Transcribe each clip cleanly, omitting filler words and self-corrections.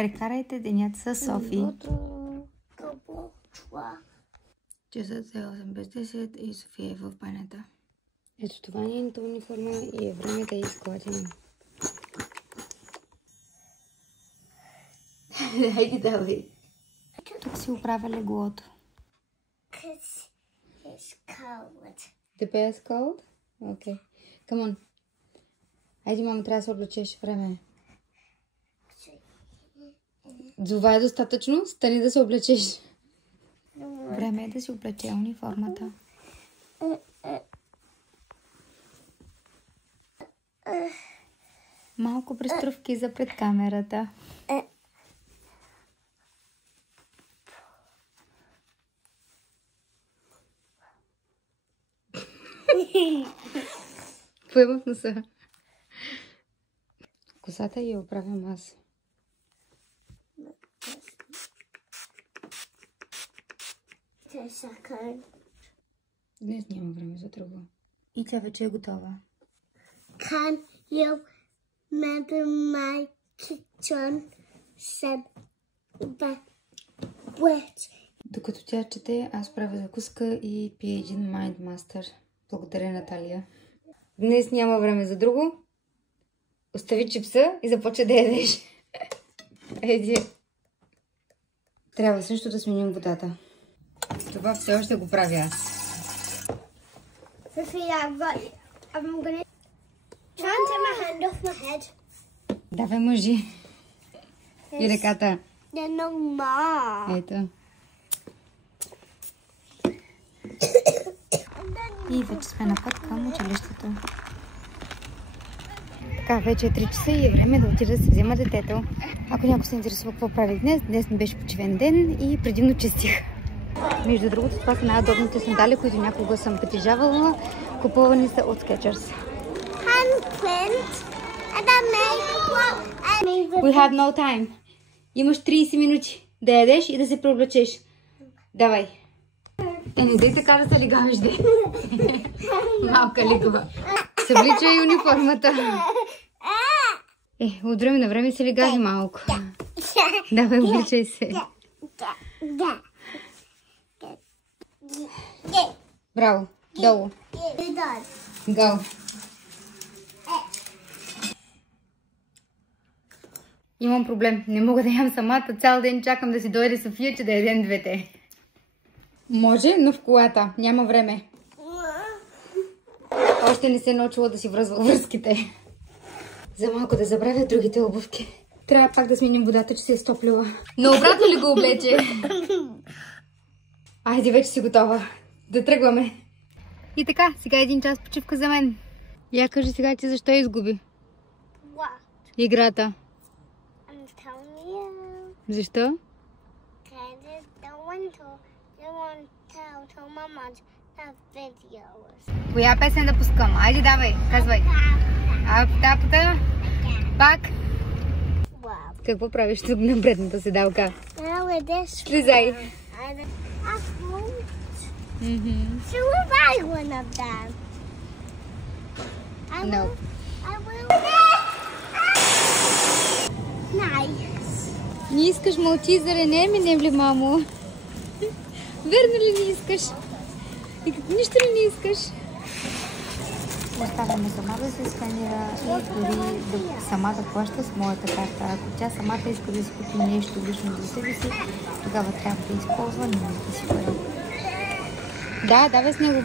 Прекарайте денят с Софи. Часът е 8 без 10 и София е в банята. Ето това е нейната униформа и е време да изгладим. Хайде, давай. Тук си оправя леглото. The bear is cold? Okay. Come on. Айде, мама, трябва да се облечеш. Време е. Това е достатъчно. Стани да се облечеш. Време е да си облече униформата. Малко преструвки за пред камерата. Поема в носа. Косата я оправям аз. Днес няма време за друго. И тя вече е готова. Can you remember my kitchen said wet? Докато тя чете, аз правя закуска и пия един Mind Master. Благодаря, Наталия. Днес няма време за друго. Остави чипса и започва да ядеш. Еди. Трябва също да сменим водата. Това все още го правя аз. I'm gonna try and take my hand off my head. Давай, мъжи. И ръката. Ето. И вече сме на път към училището. Така, вече е 3 часа и е време да отида да се взема детето. Ако някой се интересува какво прави днес не беше почивен ден и предимно чистих. Между другото, това са най-удобните сандали, които някога съм притежавала. Купувани са от Skechers. We have no time. Имаш 30 минути да ядеш и да се преоблечеш. Давай. Не дай така да се лигавиш, де. Малка лигава. Съблича и униформата. От време на време се лигави малко. Давай, обличай се. Браво. Долу. Go. Имам проблем. Не мога да ям самата. Цял ден чакам да си дойде София, че да ядем двете. Може, но в колата. Няма време. Още не се е научила да си връзва връзките. За малко да забравя другите обувки. Трябва пак да сменим водата, че се е стоплила. Но обратно ли го облече? Айде, вече си готова. Да тръгваме. И така, сега е 1 час почивка за мен. Я кажи сега ти защо изгуби? Играта. Защо? Коя песен да пускам? Айде, давай, казвай. Аптапта. Пак. Какво правиш тук на предната седалка? Слизай. Should we buy one of them? No. I will. Nice. Не искаш Малтизър, не минем ли, мамо? Верно ли не искаш? Нищо ли не искаш? Оставяме сама да се сканира и дори сама да плаща с моята карта. Ако тя самата иска да си купи нещо лично за себе си, тогава трябва да използва нейните си пари. Да, давай с него.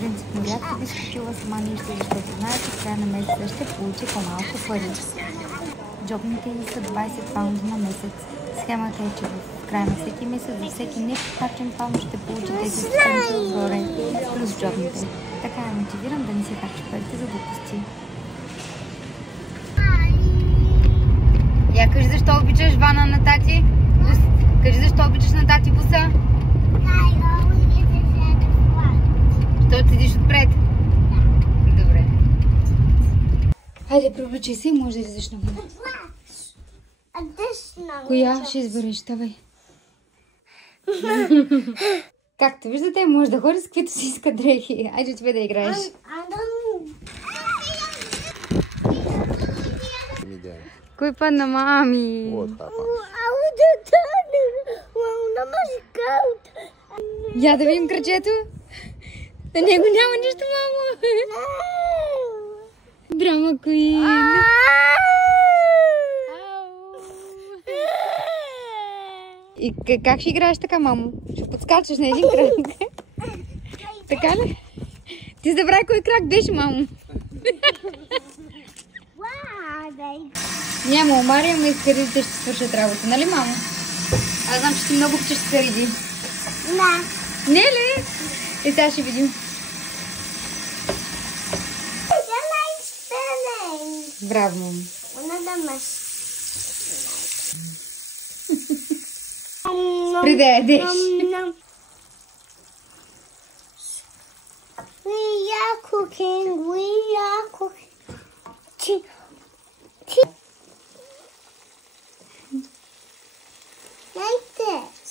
Принципно рядко би си купила сама нещо, защото знае, че в края на месеца ще получи по-малко пари. Джобните ѝ са 20 паунда на месец. Схемата е, че в края на всеки месец за всеки непохарчен паунд ще получи 10 цента отгоре плюс джобните. Така я мотивирам да не си харчи парите за глупости. Я кажи защо обичаш вана на тати? Кажи защо обичаш на тати буса? Защото седиш отпред? Добре. Хайде, преобличай се и може да излезеш навън. Коя ще избереш? Давай. Както виждате, може да ходи с каквито си иска дрехи. Айде тебе да играеш. Кой падна, мами? Я да видим кръчето. На него няма нищо, мамо. Драма Куин. И как ще играеш така, мамо? Ще подскачаш на един кръг. Така ли? Ти забрави кой крак беше, мамо. Няма, Мария, ама изкаридите ще свършат работа, нали, мамо? Аз знам, че ти много обичаш изкариди. Не. Не ли? И сега ще видим. Браво, мамо. Преди да ядеш. We are cooking. Like this.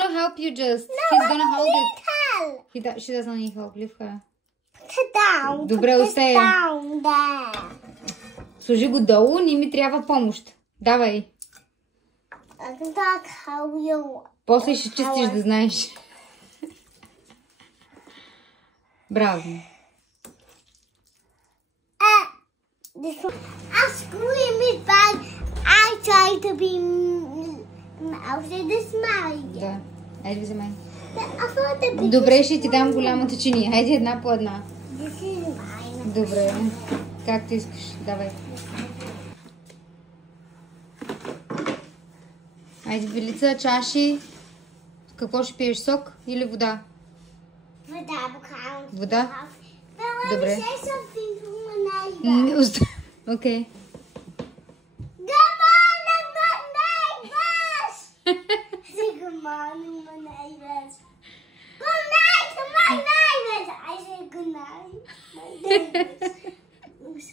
I'll help you just. He's gonna hold it. She doesn't need help. Leave her. Down. Добре, оставя. Down there. Сложи го долу, не ми трябва помощ. Давай. После ще чистиш, да знаеш. Браво. I scream it back. I try to be out of this mind. Да. Айде, вземай. I thought the big Добре, ще ти дам голямата чиния. Айде една по една. This is mine. Добре. Както искаш. Давай. Айде, Велица, чаши. Какво ще пиеш? Сок или вода? Вода? Добре. Окей. Good morning, my neighbors! Good morning, my neighbors. Good night to my neighbors. I say good night, my neighbors.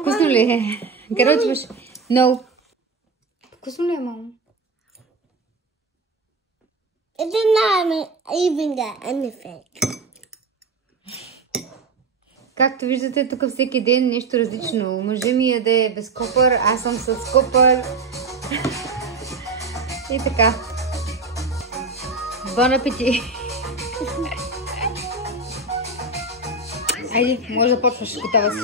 Вкусно ли е? Карочваш? No. Вкусно ли е, мамо? It did not even get anything. Както виждате, тук всеки ден нещо различно. Мъжа ми яде без копър, аз съм с копър. И така. Бон апети! Айде, може да почваш. Готова си.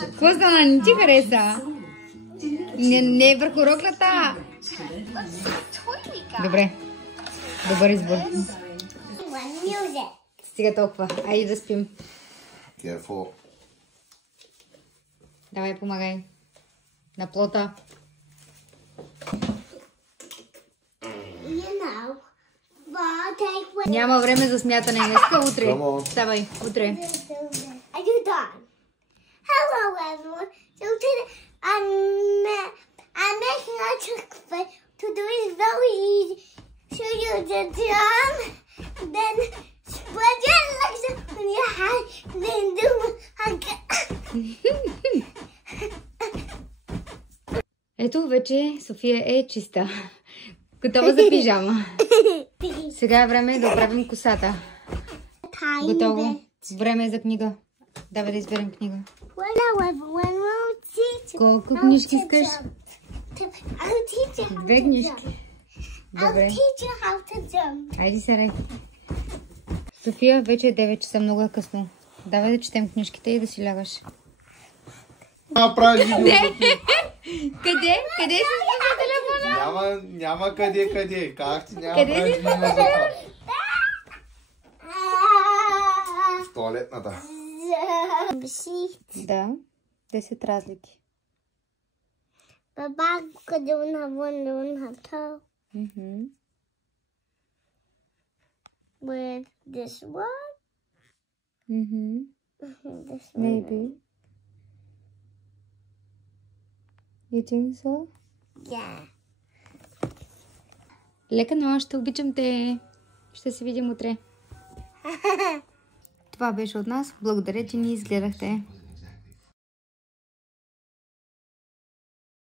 Какво стана? Не ти хареса? Не е върху роклята. Добре. Добър избор. Стига толкова. Айде да спим. Careful. Давай, помагай. На плота. Няма време за смятане. Днеска утре. Ставай, утре. Are you done? Hello, everyone. So today I'm making a trick for to do it very easy. So you just jump, then spread your legs on your hand, then do again. Ето вече София е чиста. Готова за пижама. Сега е време да оправим косата. Готово. Време е за книга. Давай да изберем книга. Колко книжки искаш? Две книжки. Добре. Айде сядай. София, вече е 9 часа, много е късно. Давай да четем книжките и да си лягаш. Къде? Къде си с телефона? Няма къде. Как ти няма правиш видео за това? В туалетната. Да, 10 разлики. Baba could don't have one, don't have toe. With this one? This one. Maybe. You think so? Yeah. Лека нощ, обичам те. Ще се видим утре. Това беше от нас. Благодаря, че ни изгледахте.